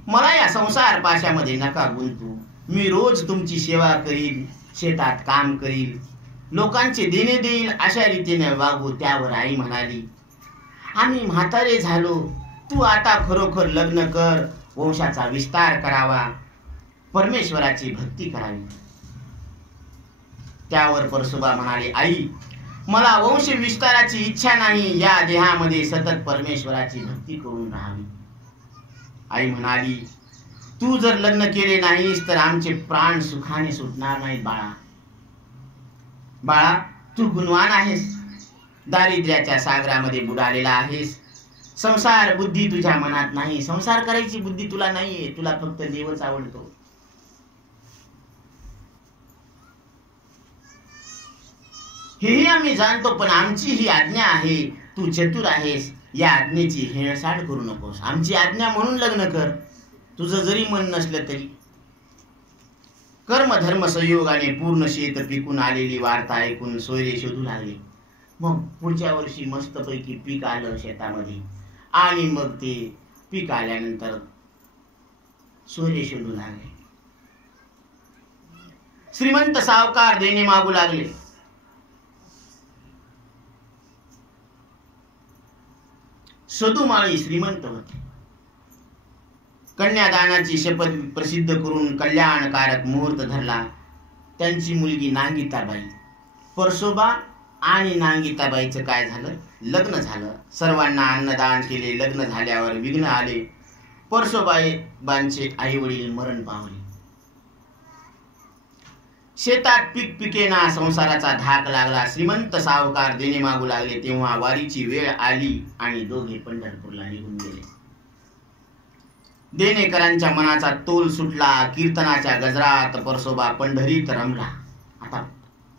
मला या संसार पाशामध्ये नका गुंतू. मी रोज तुमची सेवा करील, शेतात काम करील, लोकांचे देणे देईल, अशा रीतीने वागू. त्यावर आई म्हणाली, आम्ही म्हातारे झालो, तू आता खरोखर लग्न कर, वंशाचा विस्तार करावा, परमेश्वराची भक्ती करावी. त्यावर परसोबा म्हणाले, आई मला वंश विस्ताराची इच्छा नाही, या देहामध्ये सतत परमेश्वराची भक्ती करून राहावी. आई म्हणाली, तू जर लग्न केले नाहीस तर आमचे प्राण सुखाने सुटणार नाहीत. बाळा तू गुणवान आहेस, दारिद्र्याच्या सागरामध्ये बुडालेला आहेस. संसार बुद्धी तुझ्या मनात नाही, संसार करायची बुद्धी तुला नाहीये, तुला फक्त देवच आवडतो. हेही आम्ही जाणतो, पण आमची ही आज्ञा आहे, तू चतुर आहेस, या आज्ञेची हेळसाड करू नकोस. आमची आज्ञा म्हणून लग्न कर, तुझं जरी मन नसलं तरी. कर्म धर्म संयोगाने पूर्ण शेत पिकून आलेली वार्ता ऐकून सोयरे शोधू लागले. मग पुढच्या वर्षी मस्तपैकी पीक आलं शेतामध्ये आणि मग ते पीक आल्यानंतर सोयरे शोधू लागले. श्रीमंत सावकार देणे मागू लागले. सदुमाळी श्रीमंत होते. कन्यादानाची शपथ प्रसिद्ध करून कल्याणकारक मुहूर्त धरला. त्यांची मुलगी नांगिताबाई. परसोबा आणि नांगिताबाईचं काय झालं, लग्न झालं. सर्वांना अन्नदान केले. लग्न झाल्यावर विघ्न आले. परसोबाईबांचे आई वडील मरण पावले. शेतात पीक पिकेना, संसाराचा धाक लागला. श्रीमंत सावकार देणे मागू लागले. तेव्हा वारीची वेळ आली आणि दोघे पंढरपूरला निघून गेले. देणेकरांच्या मनाचा तोल सुटला. कीर्तनाच्या गजरात परसोबा पंढरीत रमला. आता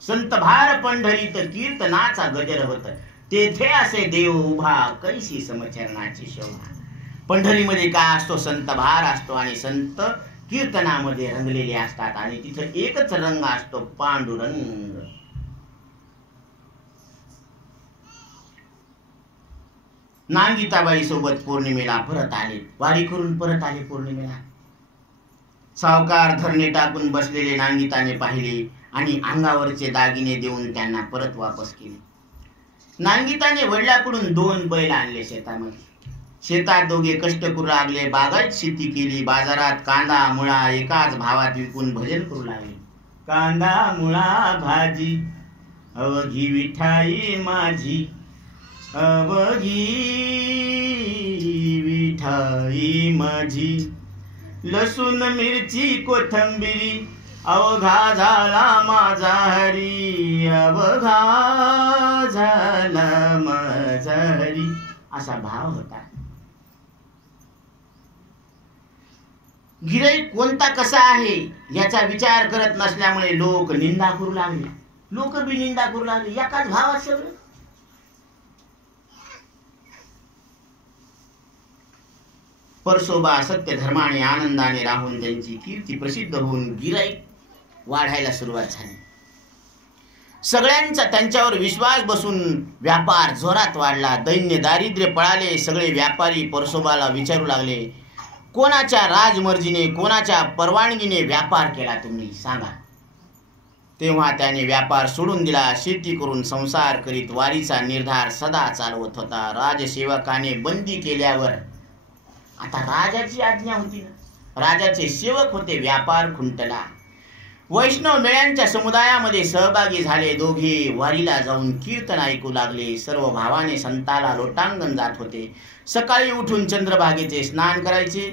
संत भार पंढरीत कीर्तनाचा गजर होत. तेथे असे देव उभा, कैसी समचरणाची शोभा. पंढरीमध्ये काय असतो, संत भार असतो आणि संत कीर्तनामध्ये रंगलेले असतात आणि तिथं एकच रंग असतो, पांडुरंग. नांगिताबाई सोबत पौर्णिमेला परत आले, वारी करून परत आले पौर्णिमेला. सावकार धरणे टाकून बसलेले नांगिताने पाहिले आणि अंगावरचे दागिने देऊन त्यांना परत वापस केले. नांगिताने वडिलाकडून 2 बैल आणले शेतामध्ये. शेतात दोघे कष्ट करू लागले, बागायत शेती केली. बाजारात कांदा मुळा एकाच भावात विकून भजन करू लागले. कांदा मुळा भाजी अवघी विठाई माझी, अवघी विठाई माझी. लसूण मिरची कोथंबिरी अवघा झाला माझा हरी, अवघा झाला माझा हरी, असा भाव होता. गिऱ्हाईक कोणता कसा आहे याचा विचार करत नसल्यामुळे लोक निंदा करू लागले. लोक बी निंदा करू लागले, एकाच भावात सगळं. परसोबा सत्य धर्माने आनंदाने राहून त्यांची कीर्ती प्रसिद्ध होऊन गिऱ्हाईक वाढायला सुरुवात झाली. सगळ्यांचा त्यांच्यावर विश्वास बसून व्यापार जोरात वाढला. दैन्य दारिद्र्य पळाले. सगळे व्यापारी परसोबाला विचारू लागले, कोणाच्या राजमर्जीने कोणाच्या परवानगीने व्यापार केला तुम्ही सांगा. तेव्हा त्याने व्यापार सोडून दिला. शेती करून संसार करीत वारीचा निर्धार सदा चालवत होता. राजसेवकाने बंदी केल्यावर आता राजाची आज्ञा होती ना, राजाचे सेवक होते. व्यापार खुंटला. वैष्णव मेळ्यांच्या समुदायामध्ये सहभागी झाले. दोघे वारीला जाऊन कीर्तन ऐकू लागले. सर्व भावाने संताला लोटांगण जात होते. सकाळी उठून चंद्रभागेचे स्नान करायचे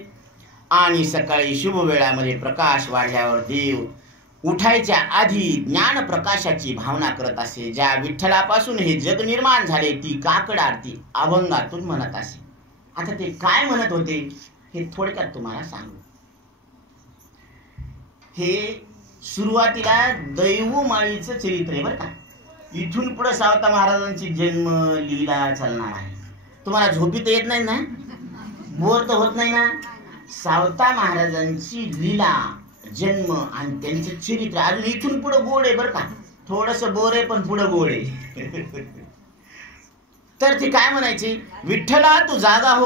आणि सकाळी शुभ वेळामध्ये प्रकाश वाढल्यावर देव उठायच्या आधी ज्ञान प्रकाशाची भावना करत असे. ज्या विठ्ठलापासून हे जग निर्माण झाले ती काकड आरती अभंगातून म्हणत असे. आता ते काय म्हणत होते हे थोडक्यात तुम्हाला सांगू. हे सुरुवातीला दैवमाळीचं चरित्र आहे बरं का. इथून पुढे सावता महाराजांची जन्म लीला चालणार आहे. तुम्हाला झोपी तर येत नाही ना, बोर तर होत नाही ना. सावता महाराजांची लीला, जन्म आणि त्यांचं चरित्र अजून इथून पुढे गोड आहे बरं का. थोडस बोर आहे पण पुढे गोड आहे. तर ते काय म्हणायचे, विठ्ठला तू जागा हो,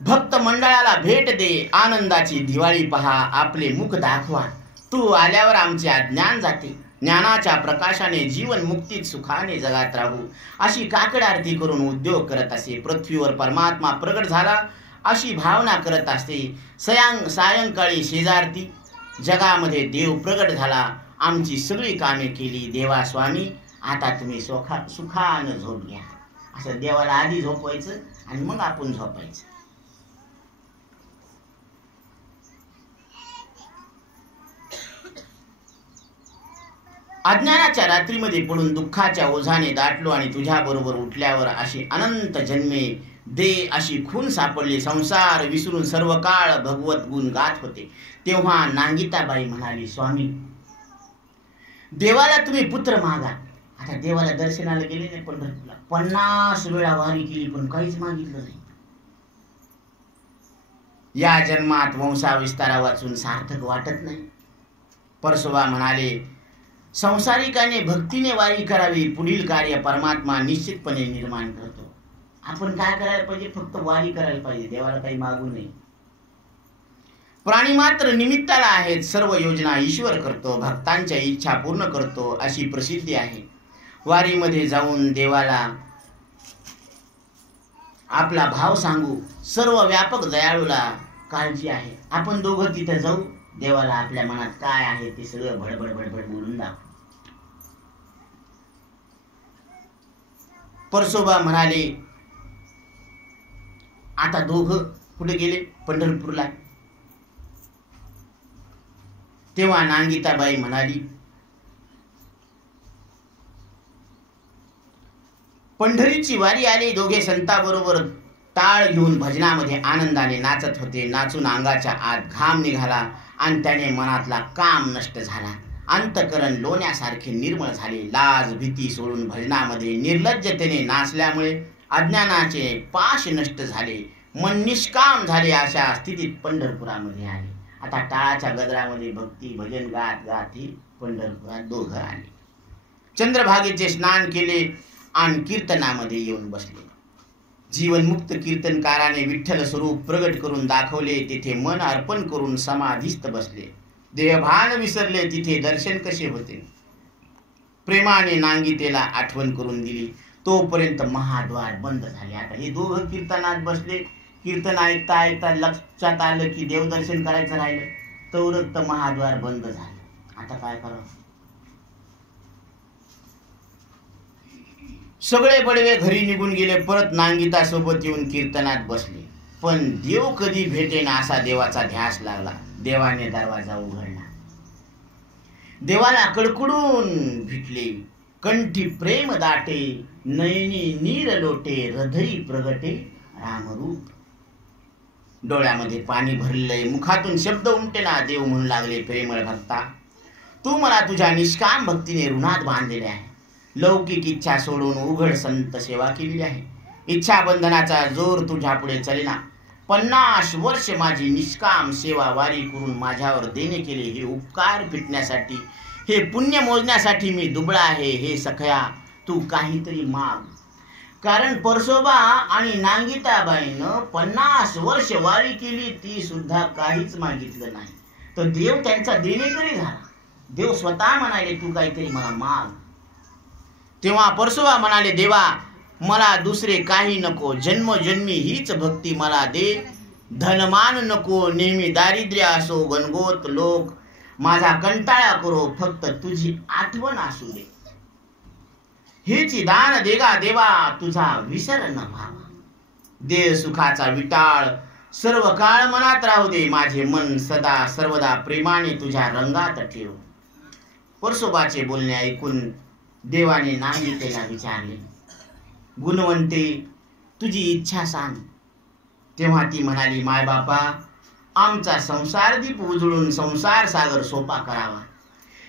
भक्त मंडळाला भेट दे, आनंदाची दिवाळी पहा, आपले मुख दाखवा. तू आल्यावर आमचे अज्ञान जाते, ज्ञानाच्या प्रकाशाने जीवन मुक्तीत सुखाने जगात राहू, अशी काकड आरती करून उद्योग करत असे. पृथ्वीवर परमात्मा प्रगट झाला अशी भावना करत असते. सायंकाळी शेजारती जगामध्ये देव प्रगट झाला, आमची सगळी कामे केली. देवा स्वामी आता तुम्ही सुखानं झोप घ्या. असं देवाला आधी झोपवायचं आणि मग आपण झोपायचं. अज्ञानाच्या रात्रीमध्ये पडून दुःखाच्या ओझाने दाटलो आणि तुझ्या बरोबर उठल्यावर अशी अनंत जन्मे दे अशी खून सापडली. संसार विसरून सर्व काळ भगवत गुण गात होते. तेव्हा नांगिताबाई म्हणाली, स्वामी देवाला तुम्ही पुत्र मागा. आता देवाला दर्शनाला गेले नाही पंढरपूरला, 50 वेळा वारी केली पण काहीच मागितलं नाही. या जन्मात वंशाविस्तारा वाचून सार्थक वाटत नाही. परसोबा म्हणाले, संसारिकाने भक्तीने वारी करावी, पुढील कार्य परमात्मा निश्चितपणे निर्माण करतो. आपण काय करायला पाहिजे, फक्त वारी करायला पाहिजे, देवाला काही मागू नये. प्राणी मात्र निमित्ताला आहेत, सर्व योजना ईश्वर करतो, भक्तांच्या इच्छा पूर्ण करतो अशी प्रसिद्धी आहे. वारीमध्ये जाऊन देवाला आपला भाव सांगू. सर्व व्यापक दयाळूला काळजी आहे. आपण दोघं तिथे जाऊ, देवाला आपल्या मनात काय आहे ते सगळं भडबड भडबड बोलून दाखवू. परसोबा म्हणाले, आता दोघं कुठे गेले, पंढरपूरला. तेव्हा नांगिताबाई म्हणाली, पंढरीची वारी आली. दोघे संताबरोबर टाळ घेऊन भजनामध्ये आनंदाने नाचत होते. नाचून अंगाच्या आत घाम निघाला आणि त्याने मनातला काम नष्ट झाला. अंतकरण लोण्यासारखे निर्मळ झाले. लाज भीती सोडून भजनामध्ये निर्लज्जतेने नाचल्यामुळे अज्ञानाचे पाश नष्ट झाले. मन निष्काम झाले. अशा स्थितीत पंढरपुरामध्ये आले आता टाळाच्या गजरामध्ये भक्ती भजन गात गात ही पंढरपुरात दोघं आले. चंद्रभागेचे स्नान केले आणि कीर्तनामध्ये येऊन बसले. जीवनमुक्त कीर्तनकाराने विठ्ठल स्वरूप प्रगट करून दाखवले. तिथे मन अर्पण करून समाधीस्थ बसले. देहभान विसरले. तिथे दर्शन कसे होते? प्रेमाने नांगितेला आठवण करून दिली. तोपर्यंत महाद्वार बंद झाले. आता हे दोघं कीर्तनात बसले. कीर्तन ऐकता ऐकता लक्षात आलं की देवदर्शन करायचं राहिलं. तोरत महाद्वार बंद झाले. आता काय करावं? सगळे बडवे घरी निघून गेले. परत नांगिता सोबत येऊन कीर्तनात बसले. पण देव कधी भेटेना असा देवाचा ध्यास लागला. देवाने दरवाजा उघडला. देवाला कडकडून भिटले. कंठी प्रेम दाटे, नयनी नीर लोटे, हृदयी प्रगटे रामरूप. डोळ्यामध्ये पाणी भरलंय. मुखातून शब्द उमटेना. देव म्हणू लागले, प्रेमळ भक्ता, तू मला तुझ्या निष्काम भक्तीने ऋणात बांधलेले आहे. लौकिक इच्छा सोडून उघड संत सेवा केलेली आहे. इच्छा बंधनाचा जोर तुझ्या पुढे चलेना. 50 वर्ष माझी निष्काम सेवा वारी करून माझ्यावर देणे केले. हे उपकार फिटण्यासाठी, हे पुण्य मोजण्यासाठी मी दुबळा आहे. हे सखया, तू काहीतरी माग. कारण परसोबा आणि नांगिताबाईनं 50 वर्ष वारी केली, ती सुद्धा काहीच मागितलं नाही. तर देव त्यांचा देणेकरी झाला. देव स्वतः म्हणाले, तू काहीतरी मला माग. तेव्हा परसोबा म्हणाले, देवा, मला दुसरे काही नको. जन्मजन्मी हीच भक्ती मला दे. धनमान नको, नेहमी दारिद्र्य असो, गणगोत लोक माझा कंटाळा करो, फक्त तुझी आठवण असू दे. हेची दान देगा देवा, तुझा विसर न व्हावा. देह सुखाचा विटाळ सर्व काळ मनात राहू दे. माझे मन सदा सर्वदा प्रेमाने तुझ्या रंगात ठेव. परसोबाचे बोलणे ऐकून देवाने नांगितेला विचारले, गुणवंते, तुझी इच्छा सांग. तेव्हा ती म्हणाली, माय बापा, आमचा संसार दीप उजळून संसार सागर सोपा करावा.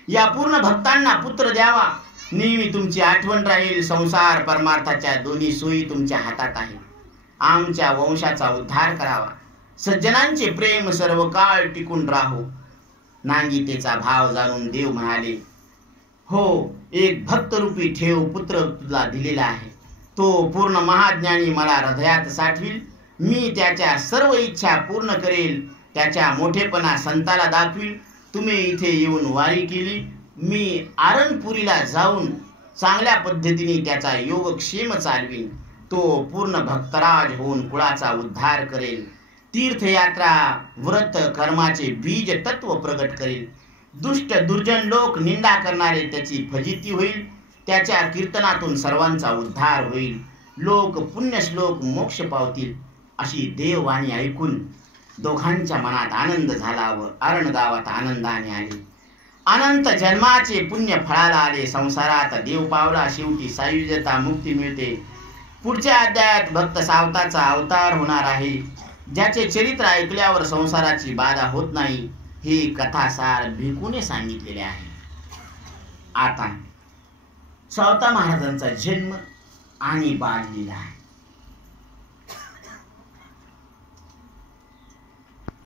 या पूर्ण भक्तांना पुत्र द्यावा. नेहमी तुमची आठवण राहील. संसार परमार्थाच्या दोन्ही सोयी तुमच्या हातात आहे. आमच्या वंशाचा उद्धार करावा. सज्जनांचे प्रेम सर्व काळ टिकून राहो. नांगितेचा भाव जाणून देव म्हणाले, हो, एक भक्तरूपी ठेव पुत्र तुला दिलेला आहे. तो पूर्ण महाज्ञानी मला हृदयात साठविल. मी त्याच्या सर्व इच्छा पूर्ण करेल. त्याच्या मोठेपणा संताला दाखविल. तुम्ही इथे येऊन वारी केली. मी आरणपुरीला जाऊन चांगल्या पद्धतीने त्याचा योगक्षेम चालवीन. तो पूर्ण भक्तराज होऊन कुळाचा उद्धार करेल. तीर्थयात्रा व्रत कर्माचे बीज तत्व प्रगट करेल. दुष्ट दुर्जन लोक निंदा करणारे त्याची फजिती होईल. त्याच्या कीर्तनातून सर्वांचा उद्धार होईल. लोक पुण्यश्लोक मोक्ष पावतील. अशी देववाणी ऐकून दोघांच्या मनात आनंद झाला व अरणगावात आनंदाने आले. अनंत जन्माचे पुण्य फळाला आले. संसारात देव पावला. शेवटी सायुज्यता मुक्ती मिळते. पुढच्या अध्यायात भक्त सावताचा अवतार होणार आहे. ज्याचे चरित्र ऐकल्यावर संसाराची बाधा होत नाही. ही कथासार भिकूने सांगितलेले आहे. आता सावता महाराजांचा जन्म आणि बाललीला आहे.